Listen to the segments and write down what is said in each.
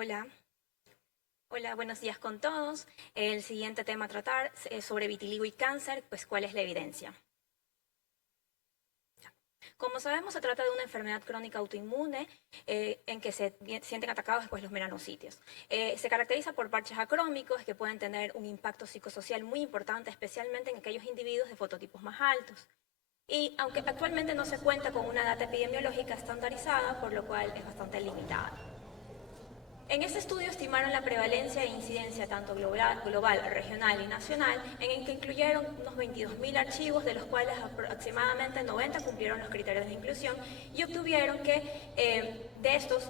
Hola, hola, buenos días con todos. El siguiente tema a tratar es sobre vitiligo y cáncer, pues ¿cuál es la evidencia? Como sabemos, se trata de una enfermedad crónica autoinmune en que se sienten atacados después los melanocitos. Se caracteriza por parches acrómicos que pueden tener un impacto psicosocial muy importante, especialmente en aquellos individuos de fototipos más altos. Y aunque actualmente no se cuenta con una data epidemiológica estandarizada, por lo cual es bastante limitada. En este estudio estimaron la prevalencia e incidencia tanto global, regional y nacional, en el que incluyeron unos 22.000 archivos, de los cuales aproximadamente 90 cumplieron los criterios de inclusión y obtuvieron que de estos,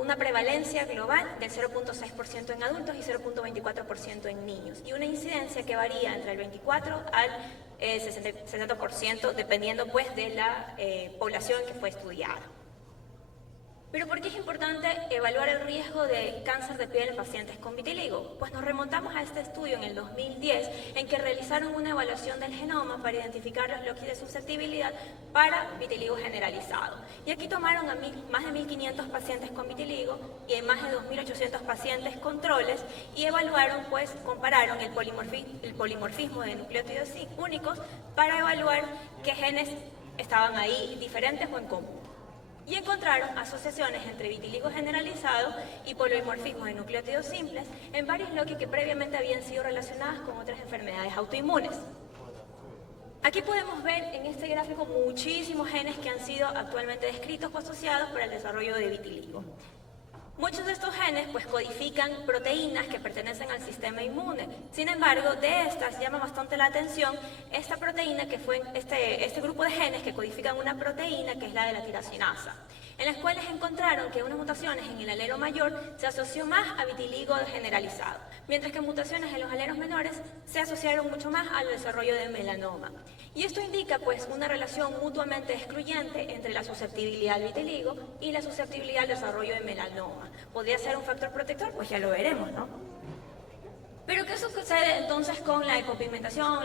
una prevalencia global del 0.6% en adultos y 0.24% en niños, y una incidencia que varía entre el 24 al 70%, dependiendo pues de la población que fue estudiada. ¿Pero por qué es importante evaluar el riesgo de cáncer de piel en pacientes con vitiligo? Pues nos remontamos a este estudio en el 2010, en que realizaron una evaluación del genoma para identificar los bloques de susceptibilidad para vitiligo generalizado. Y aquí tomaron a más de 1.500 pacientes con vitiligo y más de 2.800 pacientes controles y evaluaron, pues compararon el polimorfismo de nucleótidos únicos para evaluar qué genes estaban ahí diferentes o en común. Y encontraron asociaciones entre vitiligo generalizado y polimorfismo de nucleótidos simples en varios bloques que previamente habían sido relacionadas con otras enfermedades autoinmunes. Aquí podemos ver en este gráfico muchísimos genes que han sido actualmente descritos o asociados para el desarrollo de vitiligo. Muchos de estos genes pues codifican proteínas que pertenecen al sistema inmune. Sin embargo, de estas llama bastante la atención esta proteína que fue este grupo de genes que codifican una proteína que es la de la tirasinasa, en las cuales encontraron que unas mutaciones en el alelo mayor se asoció más a vitiligo generalizado, mientras que mutaciones en los alelos menores se asociaron mucho más al desarrollo de melanoma. Y esto indica pues una relación mutuamente excluyente entre la susceptibilidad al vitiligo y la susceptibilidad al desarrollo de melanoma. ¿Podría ser un factor protector? Pues ya lo veremos, ¿no? Pero ¿qué sucede entonces con la depigmentación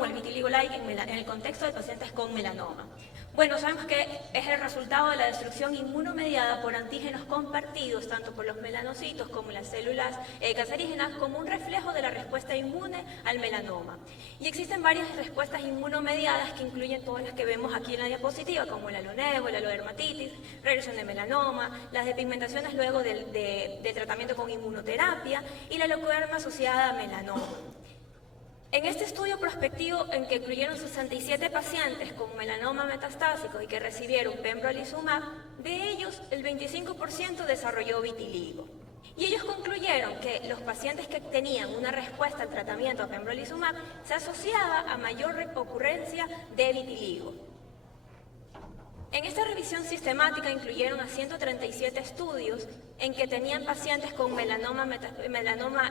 o el vitiligo-like en el contexto de pacientes con melanoma? Bueno, sabemos que es el resultado de la destrucción inmunomediada por antígenos compartidos tanto por los melanocitos como las células cancerígenas, como un reflejo de la respuesta inmune al melanoma. Y existen varias respuestas inmunomediadas que incluyen todas las que vemos aquí en la diapositiva, como el alonevo, la alodermatitis, regresión de melanoma, las depigmentaciones luego de tratamiento con inmunoterapia y la leucoderma asociada a melanoma. En este estudio prospectivo, en que incluyeron 67 pacientes con melanoma metastásico y que recibieron pembrolizumab, de ellos el 25% desarrolló vitiligo. Y ellos concluyeron que los pacientes que tenían una respuesta al tratamiento a pembrolizumab se asociaba a mayor ocurrencia de vitiligo. En esta revisión sistemática incluyeron a 137 estudios en que tenían pacientes con melanoma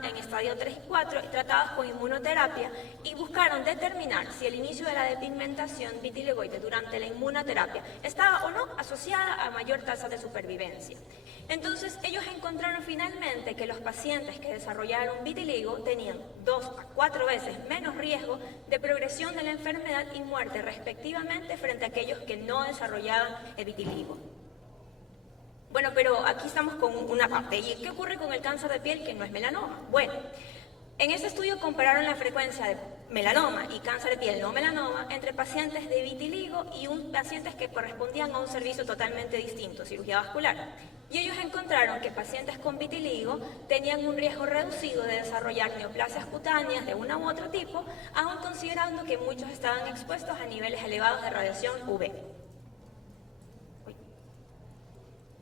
en estadio 3 y 4 tratados con inmunoterapia y buscaron determinar si el inicio de la depigmentación vitiligoide durante la inmunoterapia estaba o no asociada a mayor tasa de supervivencia. Entonces ellos encontraron finalmente que los pacientes que desarrollaron vitiligo tenían 2 a 4 veces menos riesgo de progresión de la enfermedad y muerte respectivamente frente a aquellos que no desarrollaban el vitiligo. Bueno, pero aquí estamos con una parte. ¿Y qué ocurre con el cáncer de piel que no es melanoma? Bueno, en este estudio compararon la frecuencia de melanoma y cáncer de piel no melanoma entre pacientes de vitiligo y pacientes que correspondían a un servicio totalmente distinto, cirugía vascular. Y ellos encontraron que pacientes con vitiligo tenían un riesgo reducido de desarrollar neoplasias cutáneas de una u otro tipo, aun considerando que muchos estaban expuestos a niveles elevados de radiación UV.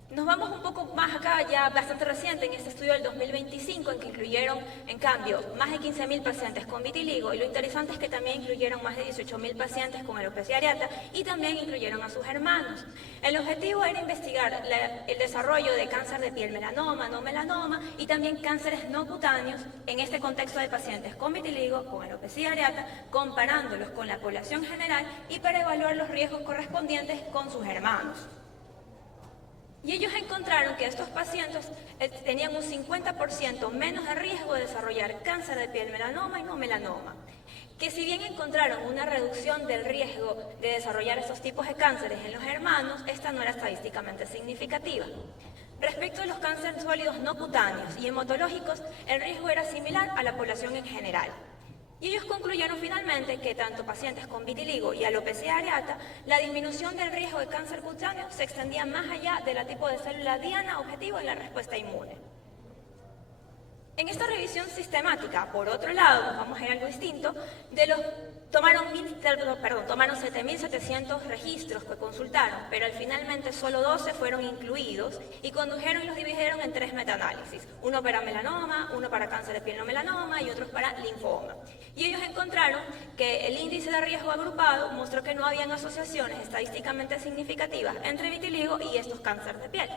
Nos vamos un poco más acá, ya bastante reciente, en este estudio del 2025, en que incluyeron, en cambio, más de 15.000 pacientes con vitiligo, y lo interesante es que también incluyeron más de 18.000 pacientes con alopecia areata y también incluyeron a sus hermanos. El objetivo era investigar el desarrollo de cáncer de piel, melanoma, no melanoma, y también cánceres no cutáneos en este contexto de pacientes con vitiligo, con alopecia areata, comparándolos con la población general y para evaluar los riesgos correspondientes con sus hermanos. Y ellos encontraron que estos pacientes tenían un 50% menos de riesgo de desarrollar cáncer de piel, melanoma y no melanoma. que si bien encontraron una reducción del riesgo de desarrollar estos tipos de cánceres en los hermanos, esta no era estadísticamente significativa. Respecto a los cánceres sólidos no cutáneos y hematológicos, el riesgo era similar a la población en general. Y ellos concluyeron finalmente que tanto pacientes con vitiligo y alopecia areata, la disminución del riesgo de cáncer cutáneo se extendía más allá del tipo de célula diana objetivo en la respuesta inmune. En esta revisión sistemática, por otro lado, nos vamos a ir a algo distinto, tomaron 7.700 registros que consultaron, pero finalmente solo 12 fueron incluidos y condujeron y los dividieron en 3 metaanálisis, uno para melanoma, uno para cáncer de piel no melanoma y otros para linfoma. Y ellos encontraron que el índice de riesgo agrupado mostró que no habían asociaciones estadísticamente significativas entre vitiligo y estos cánceres de piel.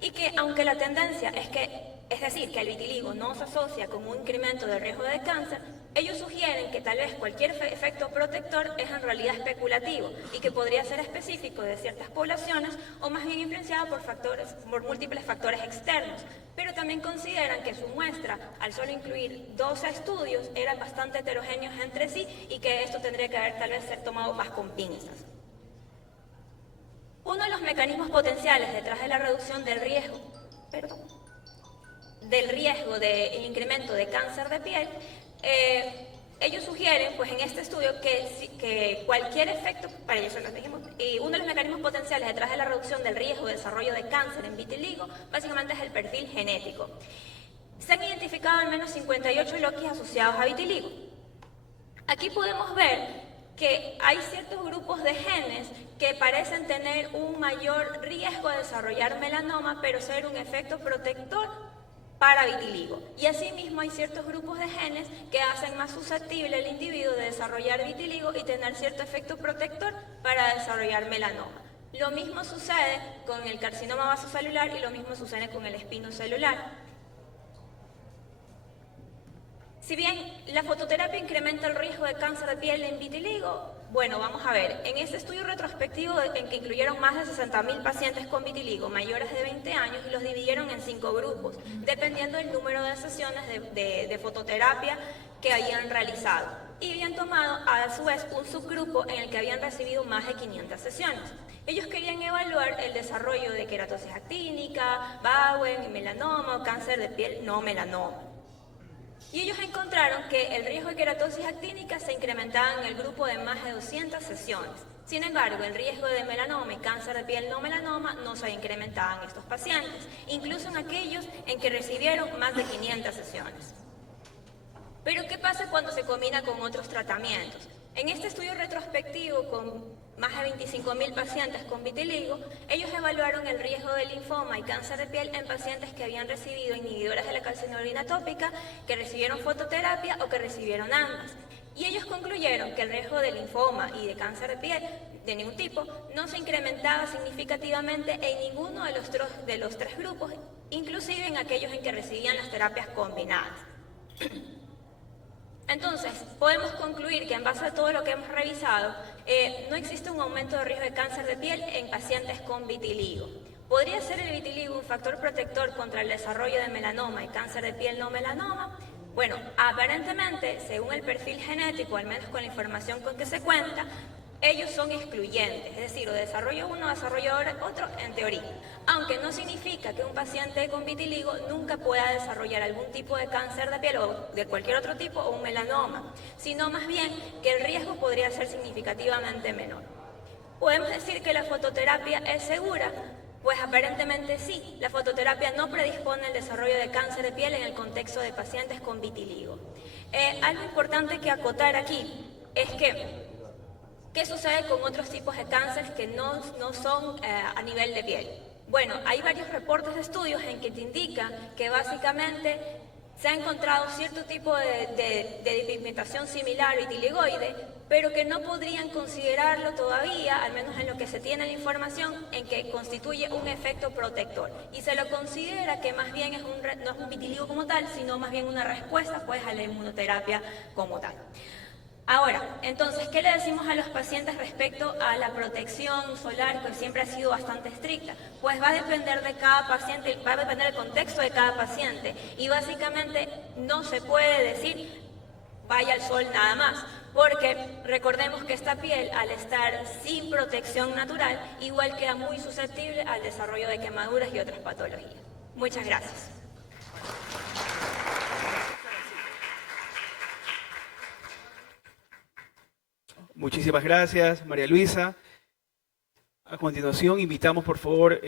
Y que aunque la tendencia es decir, que el vitiligo no se asocia con un incremento del riesgo de cáncer, ellos sugieren que tal vez cualquier efecto protector es en realidad especulativo y que podría ser específico de ciertas poblaciones o más bien influenciado por múltiples factores externos, pero también consideran que su muestra, al solo incluir 12 estudios, eran bastante heterogéneos entre sí y que esto tendría que haber tal vez ser tomado más con pinzas. Uno de los mecanismos potenciales detrás de la reducción del riesgo, del incremento de cáncer de piel, ellos sugieren, pues en este estudio, que cualquier efecto, para ellos lo dijimos, y uno de los mecanismos potenciales detrás de la reducción del riesgo de desarrollo de cáncer en vitiligo, básicamente es el perfil genético. Se han identificado al menos 58 loquis asociados a vitiligo. Aquí podemos ver que hay ciertos grupos de genes que parecen tener un mayor riesgo de desarrollar melanoma, pero ser un efecto protector para vitiligo. Y asimismo hay ciertos grupos de genes que hacen más susceptible al individuo de desarrollar vitiligo y tener cierto efecto protector para desarrollar melanoma. Lo mismo sucede con el carcinoma vasocelular y lo mismo sucede con el espinocelular. Si bien la fototerapia incrementa el riesgo de cáncer de piel en vitiligo, bueno, vamos a ver, en este estudio retrospectivo en que incluyeron más de 60.000 pacientes con vitiligo mayores de 20 años y los dividieron en 5 grupos, dependiendo del número de sesiones de fototerapia que habían realizado. Y habían tomado a su vez un subgrupo en el que habían recibido más de 500 sesiones. Ellos querían evaluar el desarrollo de queratosis actínica, Bowen, melanoma o cáncer de piel no melanoma. Y ellos encontraron que el riesgo de queratosis actínica se incrementaba en el grupo de más de 200 sesiones. Sin embargo, el riesgo de melanoma y cáncer de piel no melanoma no se incrementaba en estos pacientes, incluso en aquellos en que recibieron más de 500 sesiones. Pero, ¿qué pasa cuando se combina con otros tratamientos? En este estudio retrospectivo con más de 25.000 pacientes con vitiligo, ellos evaluaron el riesgo de linfoma y cáncer de piel en pacientes que habían recibido inhibidores de la calcineuridina tópica, que recibieron fototerapia o que recibieron ambas. Y ellos concluyeron que el riesgo de linfoma y de cáncer de piel de ningún tipo no se incrementaba significativamente en ninguno de los tres grupos, inclusive en aquellos en que recibían las terapias combinadas. Entonces, podemos concluir que en base a todo lo que hemos revisado, no existe un aumento de riesgo de cáncer de piel en pacientes con vitiligo. ¿Podría ser el vitiligo un factor protector contra el desarrollo de melanoma y cáncer de piel no melanoma? Bueno, aparentemente, según el perfil genético, al menos con la información con que se cuenta, ellos son excluyentes, es decir, o desarrollo uno o desarrollo otro en teoría, aunque no significa que un paciente con vitiligo nunca pueda desarrollar algún tipo de cáncer de piel o de cualquier otro tipo o un melanoma, sino más bien que el riesgo podría ser significativamente menor. ¿Podemos decir que la fototerapia es segura? Pues aparentemente sí, la fototerapia no predispone al desarrollo de cáncer de piel en el contexto de pacientes con vitiligo. Algo importante que acotar aquí es que ¿qué sucede con otros tipos de cáncer que no son a nivel de piel? Bueno, hay varios reportes de estudios en que te indican que básicamente se ha encontrado cierto tipo de pigmentación similar vitiligoide, pero que no podrían considerarlo todavía, al menos en lo que se tiene la información, en que constituye un efecto protector. Y se lo considera que más bien no es un vitiligo como tal, sino más bien una respuesta pues, a la inmunoterapia como tal. Ahora, entonces, ¿qué le decimos a los pacientes respecto a la protección solar, que siempre ha sido bastante estricta? Pues va a depender de cada paciente, va a depender del contexto de cada paciente y básicamente no se puede decir vaya al sol nada más, porque recordemos que esta piel, al estar sin protección natural, igual queda muy susceptible al desarrollo de quemaduras y otras patologías. Muchas gracias. Muchísimas gracias, María Luisa. A continuación, invitamos, por favor,